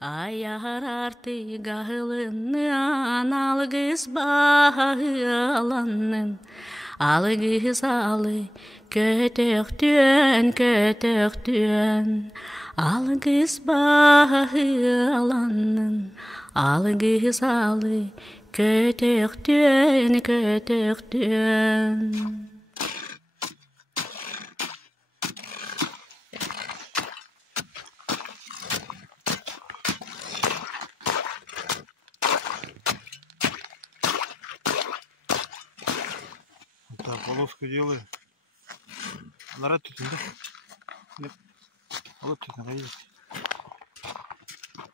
Ayarartı gağılından algız bağılanın. Algız alı kötöktün. Algız bağılanın. Algız alı kötöktün. Так, полоску делаю. Народ тут, да? Нет. Вот тут надо есть.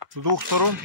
С двух сторон.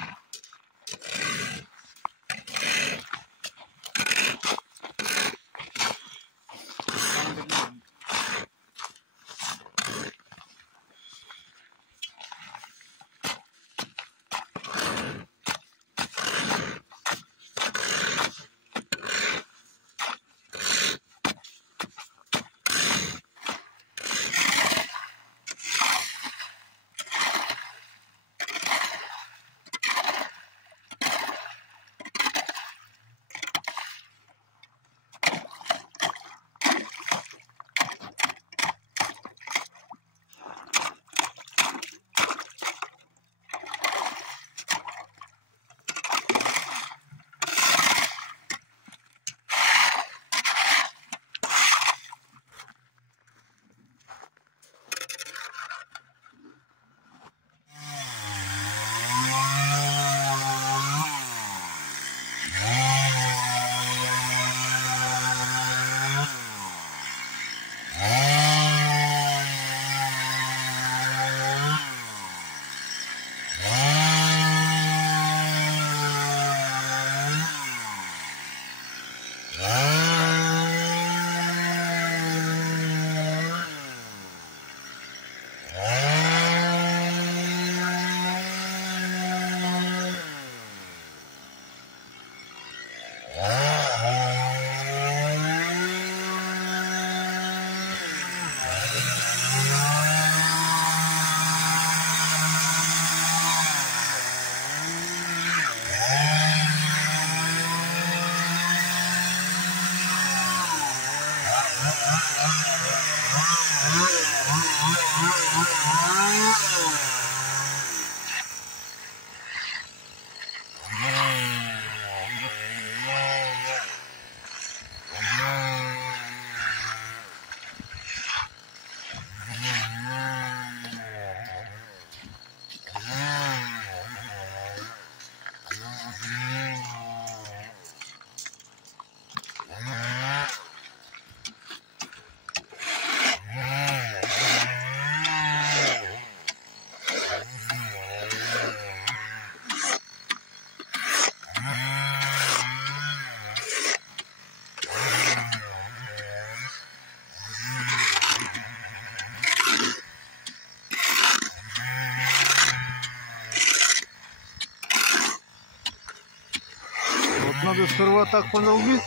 Надо сперва так подолбить,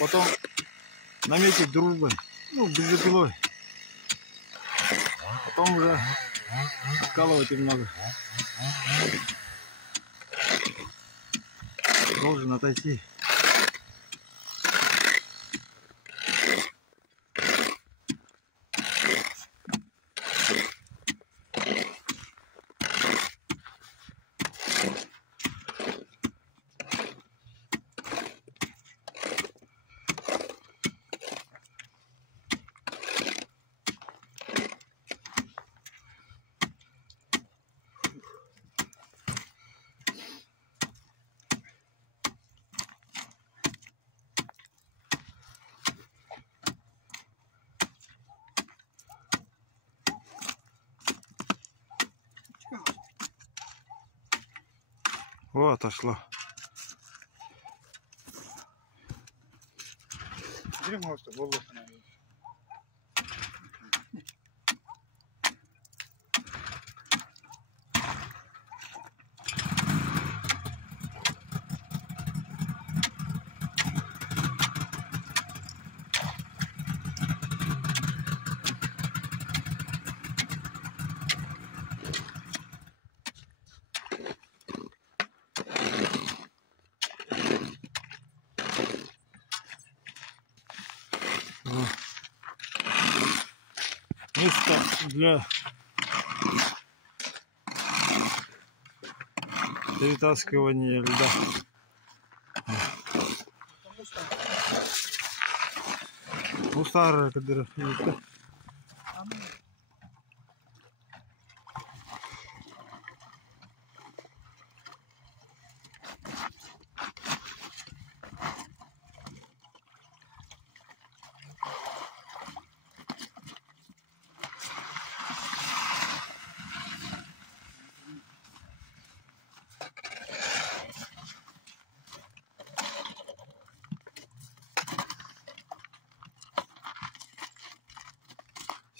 потом наметить дружбой, ну, бензопилой, потом уже скалывать немного. Должен отойти. О, отошло. место для перетаскивания льда. Ну, старая, когда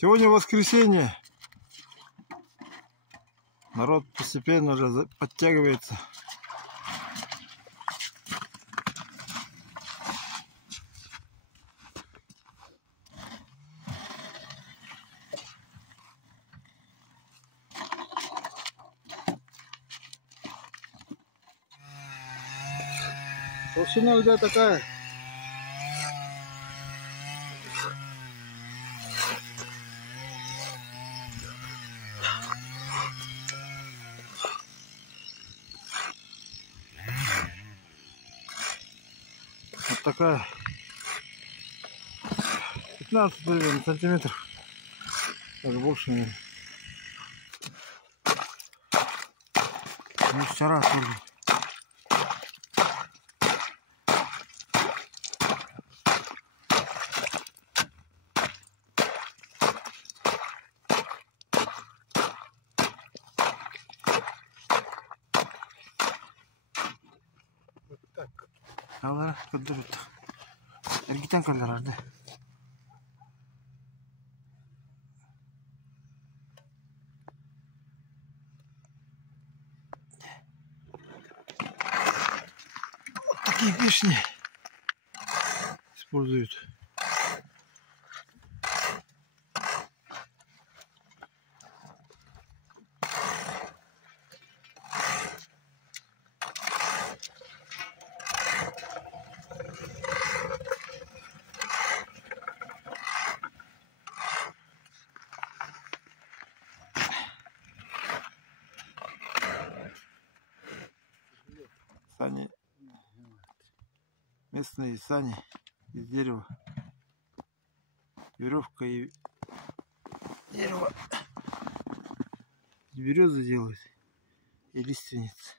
сегодня воскресенье. Народ постепенно уже подтягивается. Толщина льда такая. Вот такая. 15 примерно сантиметров. Даже больше, наверное. Ну, вчера тоже. Алар көдөрөт. Эргитен калдырарды. Вот такие вишни используют. Сани, местные сани из дерева, веревка и дерево, из березы делают и лиственницы.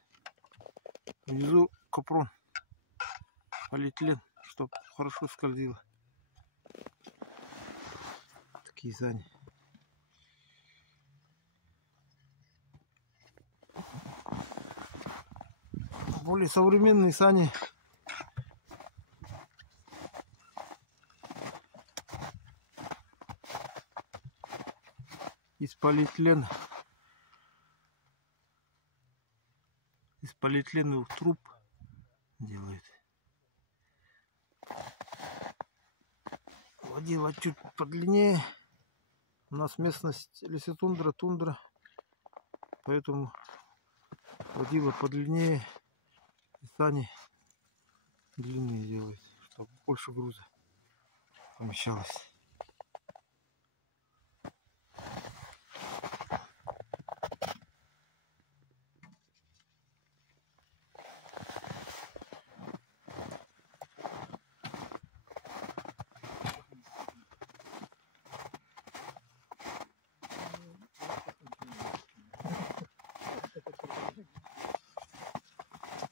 Внизу капрон, полиэтилен, чтобы хорошо скользило. Такие сани. Более современные сани из полиэтилена, из полиэтиленовых труб делают. Водила чуть подлиннее. У нас местность лесотундра, тундра, поэтому водила подлиннее. И сани длинные делают, чтобы больше груза помещалось.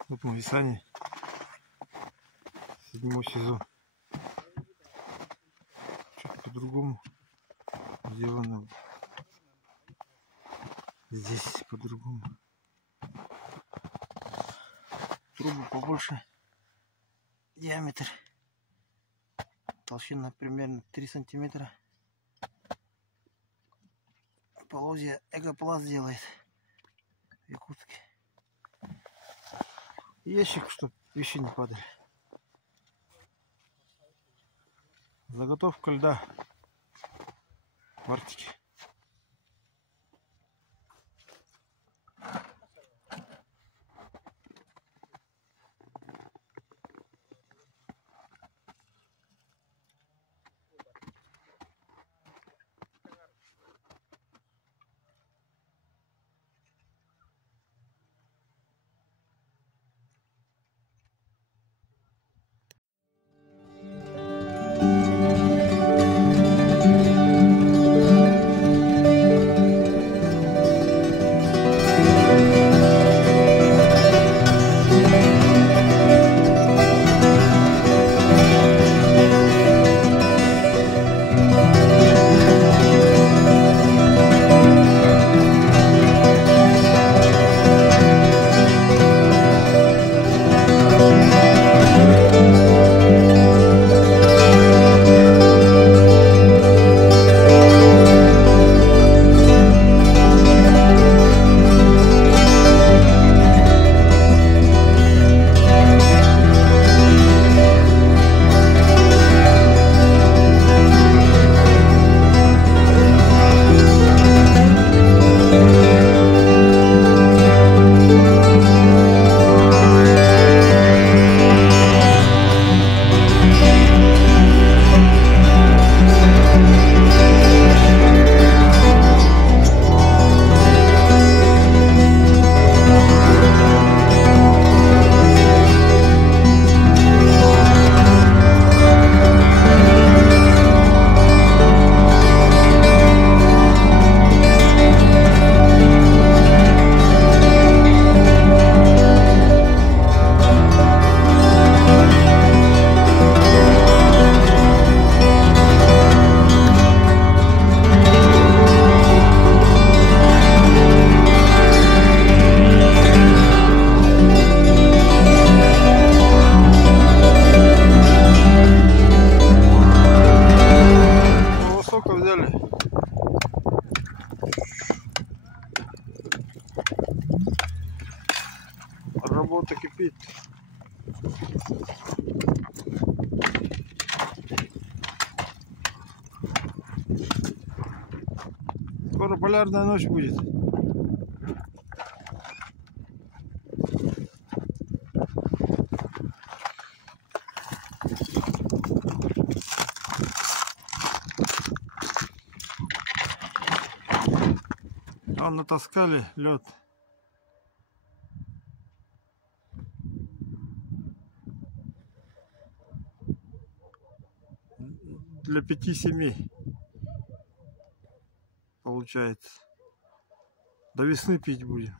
Вот мои сани. 7-й сезон. Чуть по-другому сделано. Здесь по-другому. Трубы побольше. Диаметр. Толщина примерно 3 сантиметра. Полозья Экопласт делает в Якутске. Ящик, чтобы вещи не падали. Заготовка льда в Арктике. Скоро полярная ночь будет. Там натаскали лед. Для 5 семей получается. До весны пить будем.